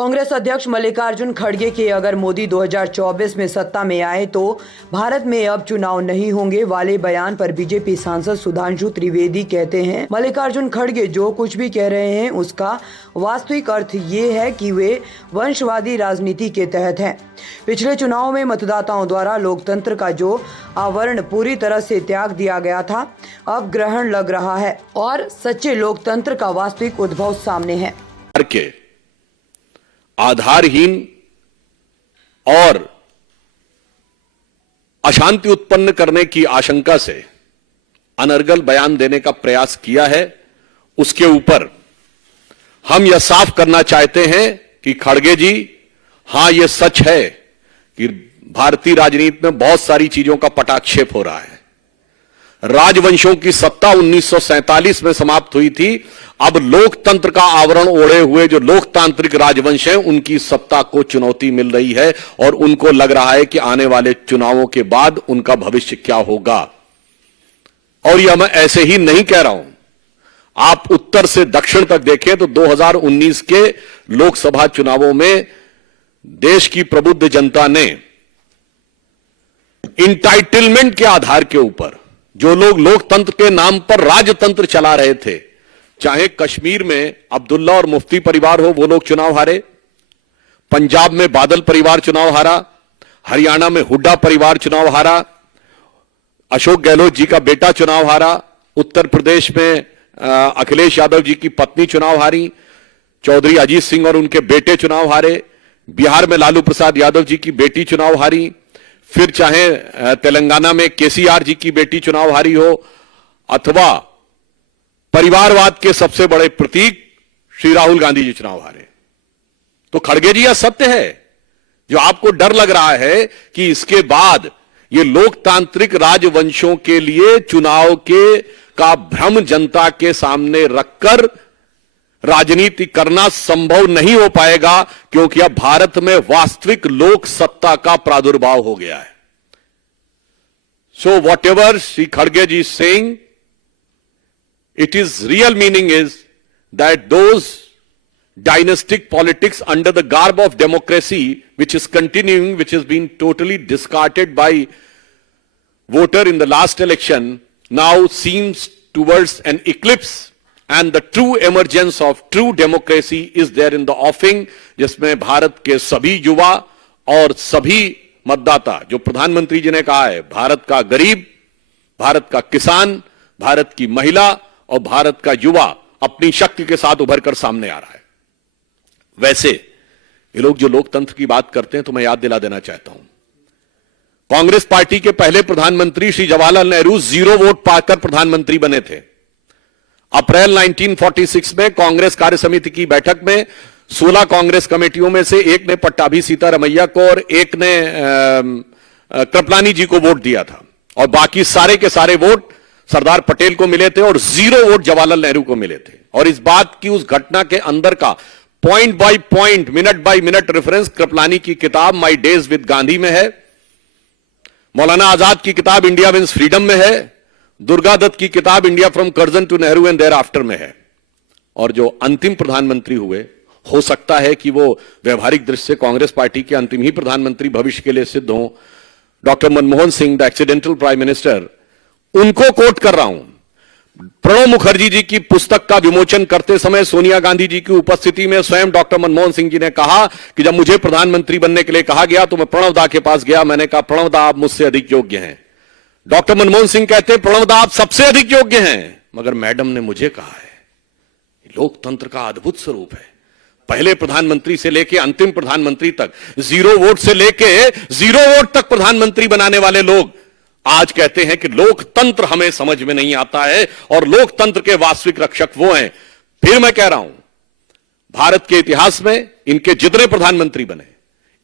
कांग्रेस अध्यक्ष मल्लिकार्जुन खड़गे के अगर मोदी 2024 में सत्ता में आए तो भारत में अब चुनाव नहीं होंगे वाले बयान पर बीजेपी सांसद सुधांशु त्रिवेदी कहते हैं, मल्लिकार्जुन खड़गे जो कुछ भी कह रहे हैं उसका वास्तविक अर्थ ये है कि वे वंशवादी राजनीति के तहत हैं। पिछले चुनाव में मतदाताओं द्वारा लोकतंत्र का जो आवरण पूरी तरह से त्याग दिया गया था, अब ग्रहण लग रहा है और सच्चे लोकतंत्र का वास्तविक उद्भव सामने है। आधारहीन और अशांति उत्पन्न करने की आशंका से अनर्गल बयान देने का प्रयास किया है, उसके ऊपर हम यह साफ करना चाहते हैं कि खड़गे जी, हां यह सच है कि भारतीय राजनीति में बहुत सारी चीजों का पटाक्षेप हो रहा है। राजवंशों की सत्ता 1947 में समाप्त हुई थी। अब लोकतंत्र का आवरण ओढ़े हुए जो लोकतांत्रिक राजवंश हैं, उनकी सत्ता को चुनौती मिल रही है और उनको लग रहा है कि आने वाले चुनावों के बाद उनका भविष्य क्या होगा। और यह मैं ऐसे ही नहीं कह रहा हूं, आप उत्तर से दक्षिण तक देखें तो 2019 के लोकसभा चुनावों में देश की प्रबुद्ध जनता ने इंटाइटलमेंट के आधार के ऊपर जो लोग लोकतंत्र के नाम पर राजतंत्र चला रहे थे, चाहे कश्मीर में अब्दुल्ला और मुफ्ती परिवार हो, वो लोग चुनाव हारे, पंजाब में बादल परिवार चुनाव हारा, हरियाणा में हुड्डा परिवार चुनाव हारा, अशोक गहलोत जी का बेटा चुनाव हारा, उत्तर प्रदेश में अखिलेश यादव जी की पत्नी चुनाव हारी, चौधरी अजीत सिंह और उनके बेटे चुनाव हारे, बिहार में लालू प्रसाद यादव जी की बेटी चुनाव हारी, फिर चाहे तेलंगाना में केसीआर जी की बेटी चुनाव हारी हो, अथवा परिवारवाद के सबसे बड़े प्रतीक श्री राहुल गांधी जी चुनाव हारे। तो खड़गे जी, यह सत्य है। जो आपको डर लग रहा है कि इसके बाद ये लोकतांत्रिक राजवंशों के लिए चुनाव के का भ्रम जनता के सामने रखकर राजनीति करना संभव नहीं हो पाएगा, क्योंकि अब भारत में वास्तविक लोक सत्ता का प्रादुर्भाव हो गया है। सो वॉट एवर श्री खड़गे जी saying, it is real meaning is that those dynastic politics under the garb of democracy which is continuing, which has been totally discarded by voter in the last election, now seems towards an eclipse and the true emergence of true democracy is there in the offing, जिसमें भारत के सभी युवा और सभी मतदाता, जो प्रधानमंत्री जी ने कहा है, भारत का गरीब, भारत का किसान, भारत की महिला और भारत का युवा अपनी शक्ति के साथ उभर कर सामने आ रहा है। वैसे ये लोग जो लोकतंत्र की बात करते हैं, तो मैं याद दिला देना चाहता हूं, कांग्रेस पार्टी के पहले प्रधानमंत्री श्री जवाहरलाल नेहरू 0 वोट पाकर प्रधानमंत्री बने थे। अप्रैल 1946 में कांग्रेस कार्य समिति की बैठक में 16 कांग्रेस कमेटियों में से एक ने पट्टाभी सीतारमैया को और एक ने कृपलानी जी को वोट दिया था, और बाकी सारे के सारे वोट सरदार पटेल को मिले थे और 0 वोट जवाहरलाल नेहरू को मिले थे। और इस बात की, उस घटना के अंदर का point by point, minute by minute reference Kripalani की किताब माय डेज विद गांधी में है, मौलाना आजाद की किताब इंडिया विंस फ्रीडम में है, दुर्गा दत्त की किताब India from Curzon to Nehru and thereafter में है। और जो अंतिम प्रधानमंत्री हुए, हो सकता है कि वो व्यवहारिक दृष्टि से कांग्रेस पार्टी के अंतिम ही प्रधानमंत्री भविष्य के लिए सिद्ध हों, doctor Manmohan Singh, the accidental prime minister, उनको कोट कर रहा हूं। प्रणब मुखर्जी जी की पुस्तक का विमोचन करते समय सोनिया गांधी जी की उपस्थिति में स्वयं डॉक्टर मनमोहन सिंह जी ने कहा कि जब मुझे प्रधानमंत्री बनने के लिए कहा गया तो मैं प्रणब दा के पास गया, मैंने कहा प्रणब दा आप मुझसे अधिक योग्य हैं। डॉक्टर मनमोहन सिंह कहते हैं प्रणब दा आप सबसे अधिक योग्य हैं, मगर मैडम ने मुझे कहा है। लोकतंत्र का अद्भुत स्वरूप है। पहले प्रधानमंत्री से लेकर अंतिम प्रधानमंत्री तक, 0 वोट से लेकर 0 वोट तक प्रधानमंत्री बनाने वाले लोग आज कहते हैं कि लोकतंत्र हमें समझ में नहीं आता है और लोकतंत्र के वास्तविक रक्षक वो हैं। फिर मैं कह रहा हूं, भारत के इतिहास में इनके जितने प्रधानमंत्री बने,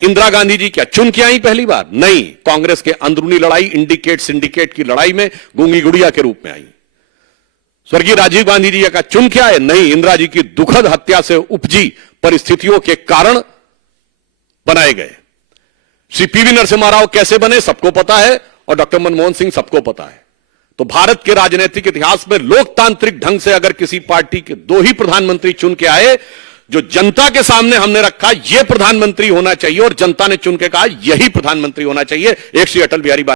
इंदिरा गांधी जी क्या चुन के आई पहली बार? नहीं, कांग्रेस के अंदरूनी लड़ाई, इंडिकेट सिंडिकेट की लड़ाई में गूंगी गुड़िया के रूप में आई। स्वर्गीय राजीव गांधी जी का चुन के आए? नहीं, इंदिरा जी की दुखद हत्या से उपजी परिस्थितियों के कारण बनाए गए। श्री पीवी नरसिम्हा राव कैसे बने सबको पता है, और डॉक्टर मनमोहन सिंह सबको पता है। तो भारत के राजनीतिक इतिहास में लोकतांत्रिक ढंग से अगर किसी पार्टी के 2 ही प्रधानमंत्री चुन के आए जो जनता के सामने हमने रखा, यह प्रधानमंत्री होना चाहिए और जनता ने चुन के कहा यही प्रधानमंत्री होना चाहिए, एक श्री अटल बिहारी वाजपेयी।